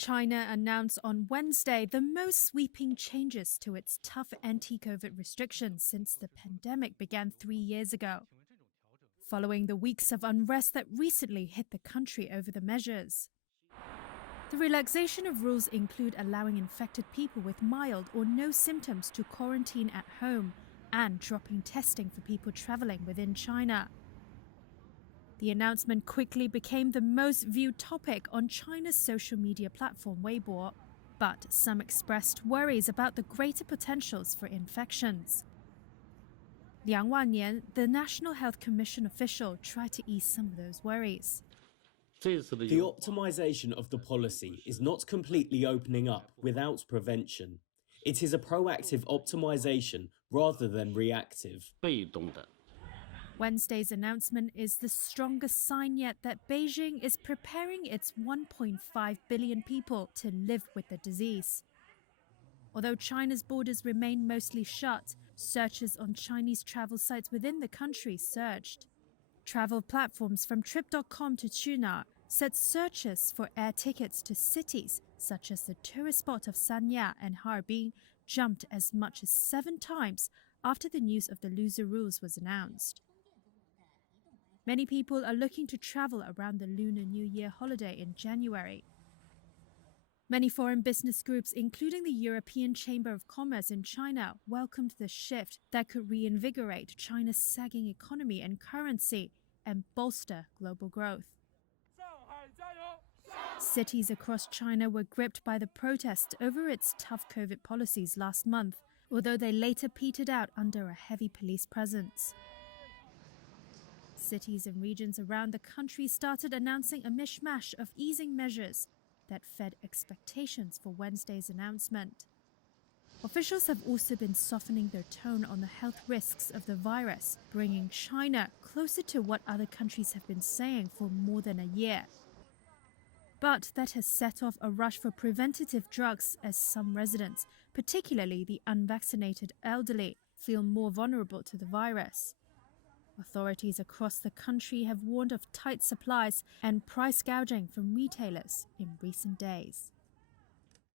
China announced on Wednesday the most sweeping changes to its tough anti-COVID restrictions since the pandemic began 3 years ago, following the weeks of unrest that recently hit the country over the measures. The relaxation of rules include allowing infected people with mild or no symptoms to quarantine at home and dropping testing for people traveling within China. The announcement quickly became the most viewed topic on China's social media platform Weibo, but some expressed worries about the greater potentials for infections. Liang Wannian, the National Health Commission official, tried to ease some of those worries. The optimization of the policy is not completely opening up without prevention. It is a proactive optimization rather than reactive. Wednesday's announcement is the strongest sign yet that Beijing is preparing its 1.5 billion people to live with the disease. Although China's borders remain mostly shut, searches on Chinese travel sites within the country surged. Travel platforms from Trip.com to Qunar said searches for air tickets to cities such as the tourist spot of Sanya and Harbin jumped as much as 7 times after the news of the looser rules was announced. Many people are looking to travel around the Lunar New Year holiday in January. Many foreign business groups, including the European Chamber of Commerce in China, welcomed the shift that could reinvigorate China's sagging economy and currency and bolster global growth. Cities across China were gripped by the protests over its tough COVID policies last month, although they later petered out under a heavy police presence. Cities and regions around the country started announcing a mishmash of easing measures that fed expectations for Wednesday's announcement. Officials have also been softening their tone on the health risks of the virus, bringing China closer to what other countries have been saying for more than a year. But that has set off a rush for preventative drugs as some residents, particularly the unvaccinated elderly, feel more vulnerable to the virus. Authorities across the country have warned of tight supplies and price gouging from retailers in recent days.